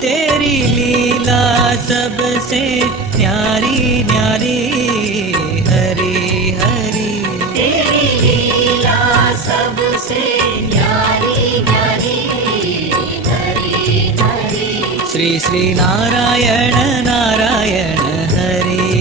तेरी लीला सबसे न्यारी न्यारी हरी हरी। तेरी लीला सबसे न्यारी न्यारी हरी हरी। श्री श्री नारायण नारायण हरि।